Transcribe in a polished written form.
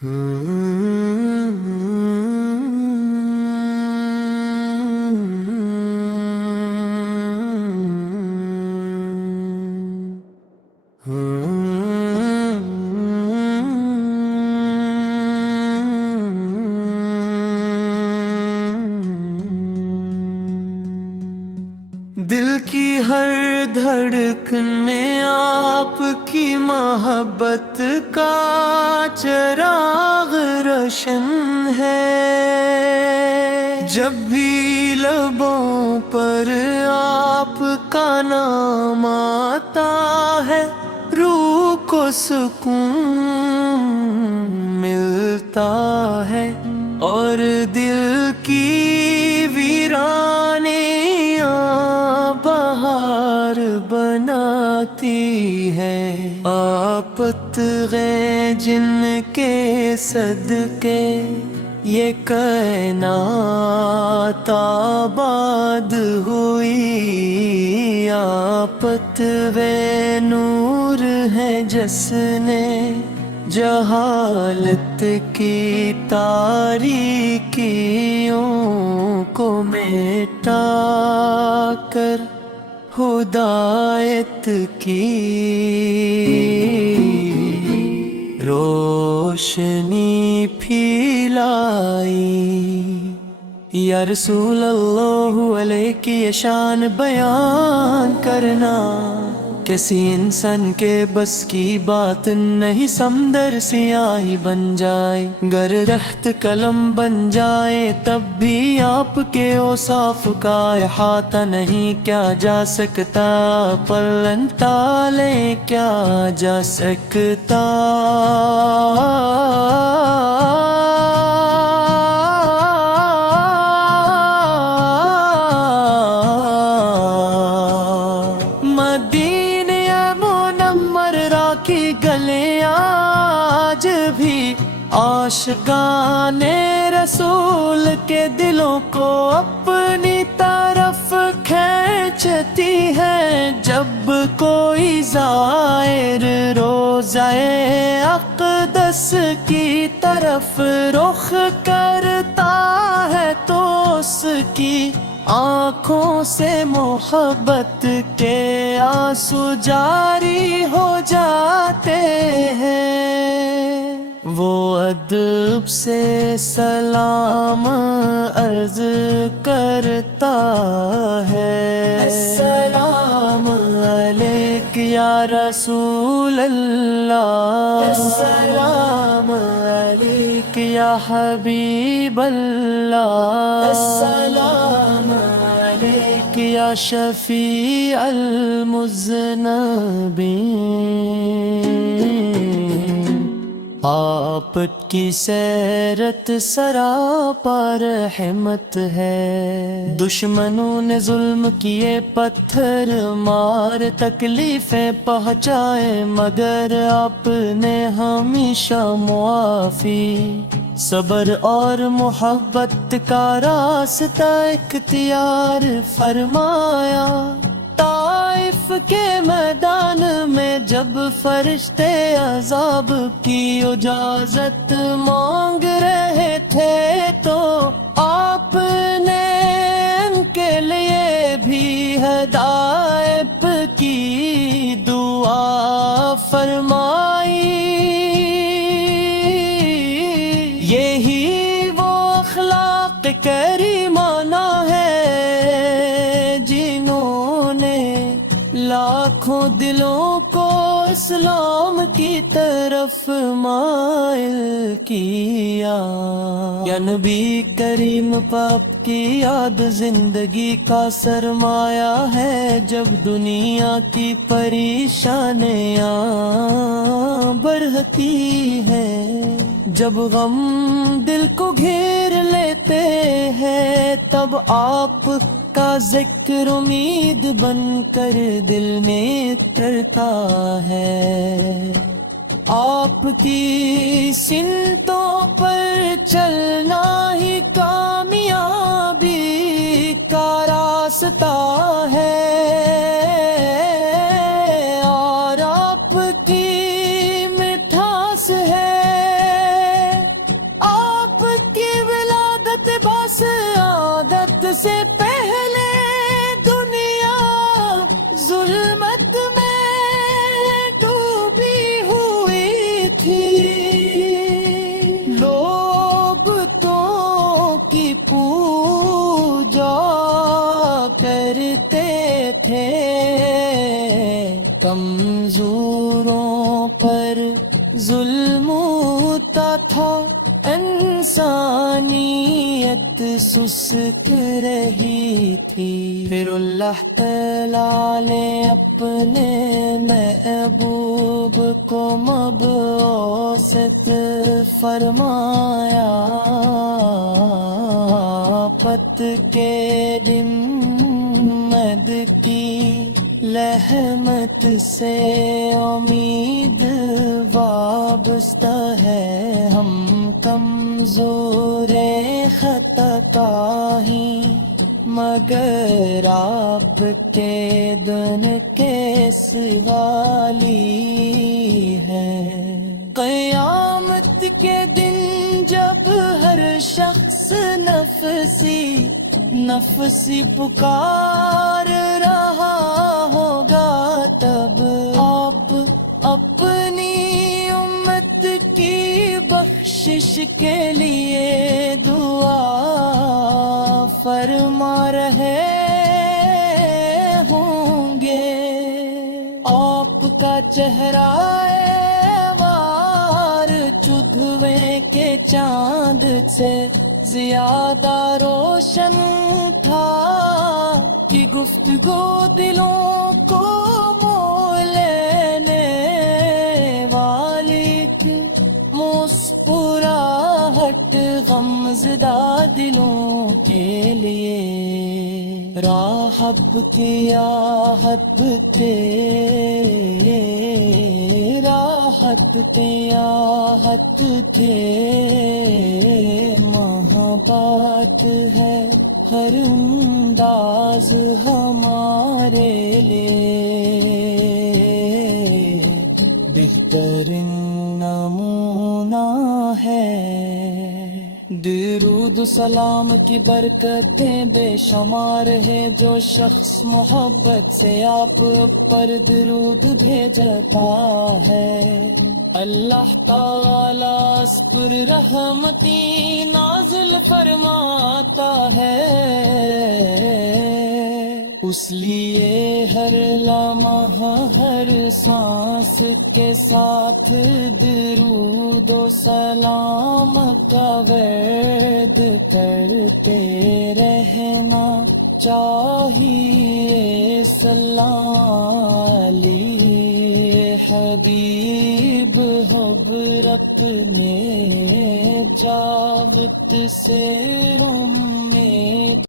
دل کی ہر دھڑکن میں آپ کی محبت کا چراغ روشن ہے۔ جب بھی لبوں پر آپ کا نام آتا ہے، روح کو سکون ملتا ہے اور دل کی ویرانیاں بہار بناتی ہے۔ آپت ہیں جن کے صدقے یہ کائنات آباد ہوئی، آپت وہ نور ہے جس نے جہالت کی تاریکیوں کو مٹا کر ہدایت کی روشنی پھیلائی۔ یا رسول اللہ علیہ کی شان بیان کرنا کسی انسان کے بس کی بات نہیں، سمندر سیاہی بن جائے گر رخت قلم بن جائے تب بھی آپ کے اوصاف کا احاطہ نہیں کیا جا سکتا، پلن تالے کیا جا سکتا۔ کی گلیں آج بھی عاشقان رسول کے دلوں کو اپنی طرف کھینچتی ہے۔ جب کوئی زائر روضہ اقدس کی طرف رخ کرتا ہے تو اس کی آنکھوں سے محبت کے آنسو جاری ہو جاتے ہیں۔ وہ ادب سے سلام عرض کرتا ہے، السلام علیک یا رسول اللہ، السلام علیک یا حبیب اللہ، السلام علیک یا شفیع المذنبین۔ آپ کی سیرت سراپا رحمت ہے، دشمنوں نے ظلم کیے پتھر مار تکلیفیں پہنچائے مگر آپ نے ہمیشہ معافی صبر اور محبت کا راستہ اختیار فرمایا۔ طائف کے میدان میں جب فرشتے عذاب کی اجازت مانگ رہے تھے تو آپ نے ان کے لیے بھی ہدایت کی دعا فرمائی۔ یہی وہ اخلاق کریمانہ ہے جنہوں نے لاکھوں دلوں کو اسلام کی طرف مائل کیا۔ یا نبی کریم پاک کی یاد زندگی کا سرمایہ ہے، جب دنیا کی پریشانیاں بڑھتی ہیں، جب غم دل کو گھیر لیتے ہیں تب آپ کا ذکر امید بن کر دل میں اترتا ہے۔ آپ کی سنتوں پر چلنا ہی کامیابی کا راستہ ہے، اور آپ کی مٹھاس ہے تھا انسانیت سسک رہی تھی، پھر اللہ تعالیٰ نے اپنے محبوب کو مبعوث فرمایا، پت کے مد کی رحمت سے امید وابستہ ہے، ہم کمزور خطا ہی مگر آپ کے دن کے سوالی ہے۔ قیامت کے دن جب ہر شخص نفسی نفسی پکار رہا ہوگا، تب آپ اپنی امت کی بخشش کے لیے دعا فرما رہے ہوں گے۔ آپ کا چہرہ وار چودھویں کے چاند سے زیادہ روشن تھا، کہ گفتگو دلوں کو مول لینے والی کی مسکراہٹ غمزدہ دلوں کے لیے راحب کیا حب تھے، راحت کیا حت تھے، محبت ہے ہر انداز ہمارے لیے، بہترین نمونہ ہے۔ درود و سلام کی برکتیں بے شمار ہے، جو شخص محبت سے آپ پر درود بھیجتا ہے، اللہ تعالیٰ اس پر رحمتی نازل فرماتا ہے، اس لیے ہر لمحہ ہر سانس کے ساتھ درود و سلام کا ورد کرتے رہنا چاہیے۔ صلی حبیب حبر اپنے جاوت سے امید